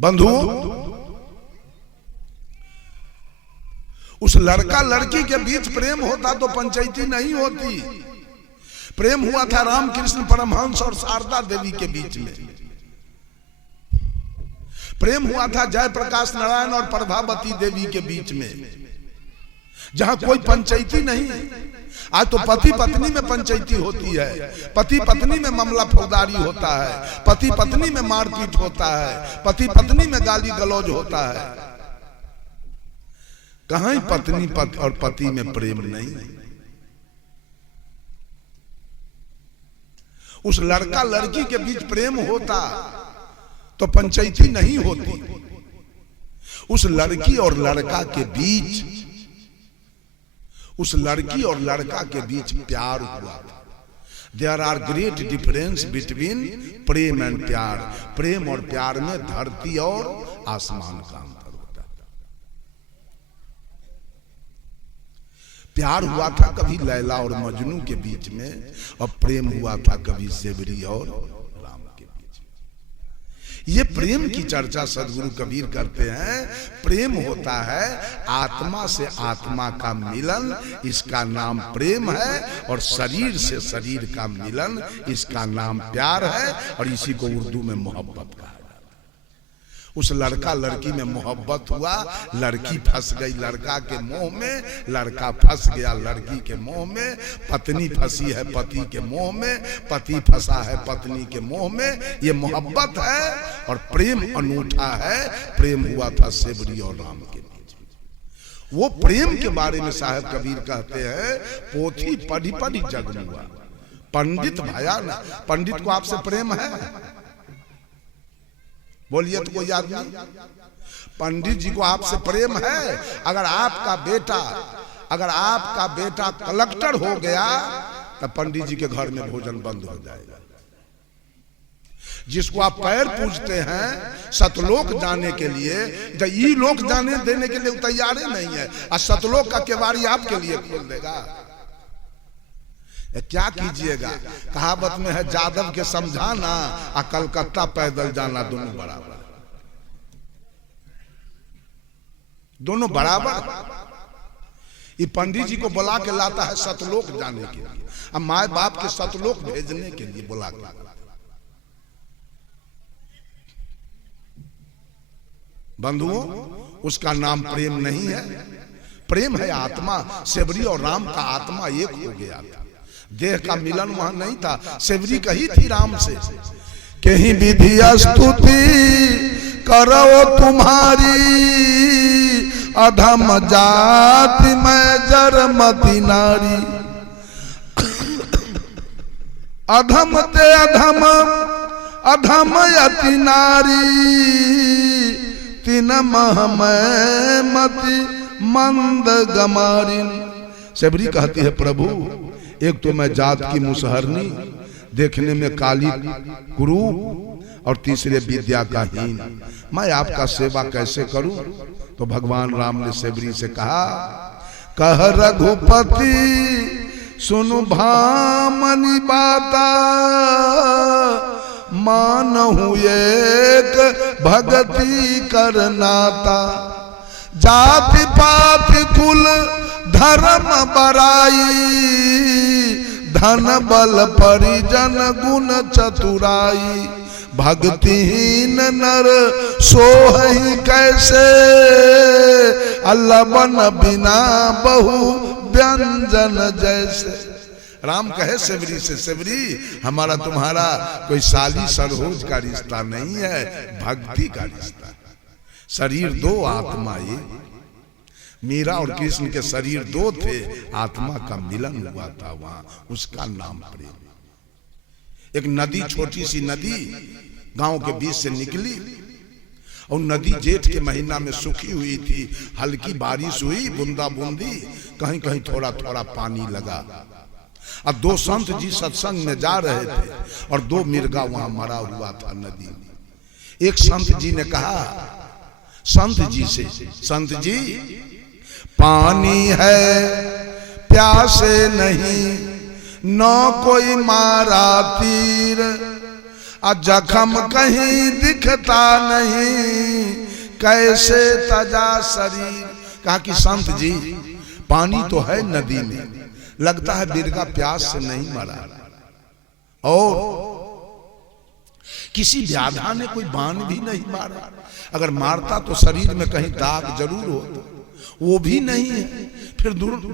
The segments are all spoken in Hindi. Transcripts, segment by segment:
बंधुओं, उस लड़का लड़की के बीच प्रेम होता तो पंचायती नहीं होती। प्रेम हुआ था रामकृष्ण परमहंस और शारदा देवी के बीच में। प्रेम हुआ था जयप्रकाश नारायण और प्रभावती देवी के बीच में, जहां कोई पंचायती नहीं। आज तो पति पत्नी में पंचायती होती है, पति पत्नी में मामला फौजदारी होता है, पति पत्नी में मारपीट होता है, पति पत्नी में गाली गलौज होता है। कहां पत्नी और पति में प्रेम नहीं। उस लड़का लड़की के बीच प्रेम होता तो पंचायती नहीं होती। उस लड़की और लड़का के बीच, उस लड़की और लड़का के बीच प्यार हुआ था। There are great difference between प्रेम एंड प्यार। प्रेम और प्यार में धरती और आसमान का अंतर होता है। प्यार हुआ था कभी लैला और मजनू के बीच में, और प्रेम हुआ था कभी सेवरी और राम के बीच में। ये प्रेम की चर्चा सदगुरु कबीर करते हैं। प्रेम होता है आत्मा से आत्मा का मिलन, इसका नाम प्रेम है। और शरीर से शरीर का मिलन, इसका नाम प्यार है। और इसी को उर्दू में मोहब्बत कहा। उस लड़का लड़की में मोहब्बत हुआ, लड़की फंस गई लड़का के मोह में, लड़का फंस गया लड़की के मोह में, पत्नी फंसी है पति के मोह में, पति फंसा है पत्नी के मोह में। ये मोहब्बत है और प्रेम अनूठा है। प्रेम हुआ था सेवरी और राम के बीच में। वो प्रेम के बारे में साहब कबीर कहते हैं, पोथी पढ़ी पढ़ी जग हुआ पंडित भया ना। पंडित को आपसे प्रेम है? बोलिए तो कोई याद नहीं। पंडित जी को आपसे प्रेम है? अगर आपका बेटा कलेक्टर हो गया तो पंडित जी के घर में भोजन बंद हो जाएगा। जिसको आप पैर पूजते हैं सतलोक जाने के लिए, तो ये लोक जाने देने के लिए तैयार ही नहीं है, और सतलोक का केवाड़ी आपके लिए खोल देगा। क्या कीजिएगा? कहावत में है, जादव के समझाना और कलकत्ता पैदल जाना दोनों बराबर। दोनों बराबर। ये पंडित जी को बुला के लाता है सतलोक जाने के लिए, अब माए बाप के सतलोक भेजने के लिए बुला के। बंधुओं, उसका नाम प्रेम नहीं है। प्रेम है आत्मा। सेवरी और राम का आत्मा एक हो गया था। देह का मिलन वहां नहीं था। सेवरी कही थी राम से, कहीं विधि स्तुति करो तुम्हारी, अधम जाति में जरमती नारी। अधम ते अधम अधम यति नारी, तीन मह में मति मंद गमारी। सेवरी कहती है, प्रभु एक तो मैं जात की मुसहरनी, देखने में काली कुरूप, और तीसरे विद्या का हीन, मैं आपका सेवा कैसे करूं? तो भगवान राम ने सेवरी से कहा, कह रघुपति सुनु भामनी बाता, मानहु एक भगति करनाता। जाति पाति कुल धर्म बराई, धन बल परिजन गुण चतुराई। भक्तिहीन नर सोहि कैसे, लबन बिना बहु व्यंजन जैसे। राम कहे सेवरी से, सेवरी हमारा तुम्हारा कोई साली सरहोज का रिश्ता नहीं है, भक्ति का रिश्ता है। शरीर दो आत्मा एक। मीरा और कृष्ण के शरीर दो थे, आत्मा का मिलन हुआ था वहां, उसका नाम प्रेम। एक नदी, छोटी सी नदी गांव के बीच से निकली, और नदी जेठ के महीना में सूखी हुई थी। हल्की बारिश हुई, बूंदा बूंदी, कहीं कहीं थोड़ा थोड़ा पानी लगा। अब दो संत जी सत्संग में जा रहे थे, और दो मिर्गा वहां मरा हुआ था नदी में। एक संत जी ने कहा संत जी से, संत जी पानी है प्यासे नहीं, न कोई मारा तीर, जख्म कहीं दिखता नहीं, कैसे तजा शरीर। कहा कि संत जी पानी तो है नदी में, लगता है बिरगा प्यास से नहीं मरा, और किसी व्याधा ने कोई बाण भी नहीं मारा। अगर मारता तो शरीर में कहीं दाग जरूर होता, वो भी नहीं है, फिर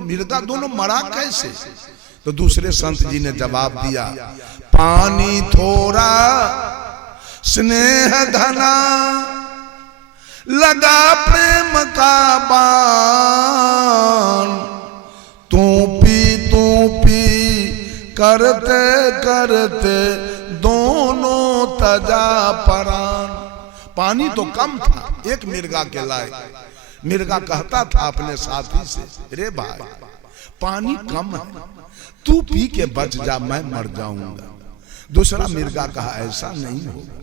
मिर्गा दोनों मरा कैसे। तो दूसरे संत जी ने जवाब दिया, पानी थोड़ा स्नेह धना, लगा प्रेम का बाण, तू पी करते करते दोनों तजा परान। पानी तो कम था एक मिर्गा के लायक। मिर्गा कहता था अपने साथी से, रे भाई पानी कम है, तू पी के बच जा, मैं मर जाऊंगा। दूसरा मिर्गा कहा, ऐसा नहीं होगा,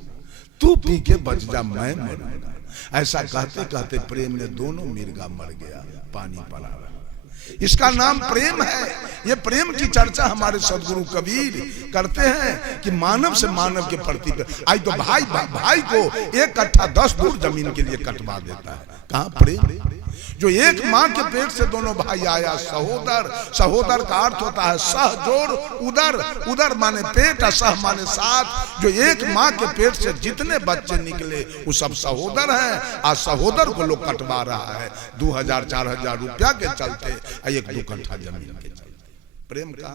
तू पी के बच जा, मैं मरूंगा। ऐसा कहते कहते प्रेम में दोनों मिर्गा मर गया, पानी पड़ा रहा। इसका नाम प्रेम है। ये प्रेम की चर्चा हमारे सदगुरु कबीर करते हैं कि मानव से मानव के प्रति। आई तो भाई को एक कट्ठा 10 दूर जमीन के लिए कटवा देता है। कहाँ प्रेम? जो एक माँ के पेट से दोनों भाई आया, सहोदर। सहोदर का अर्थ होता है सहजोड़ उदर, उदर माने पेट, सह माने साथ। जो एक माँ के पेट से जितने बच्चे निकले वो सब सहोदर हैं। आज सहोदर को लोग कटवा रहा है 2000-4000 रुपया के चलते, 1-2 कट्ठा जमीन के चलते। प्रेम का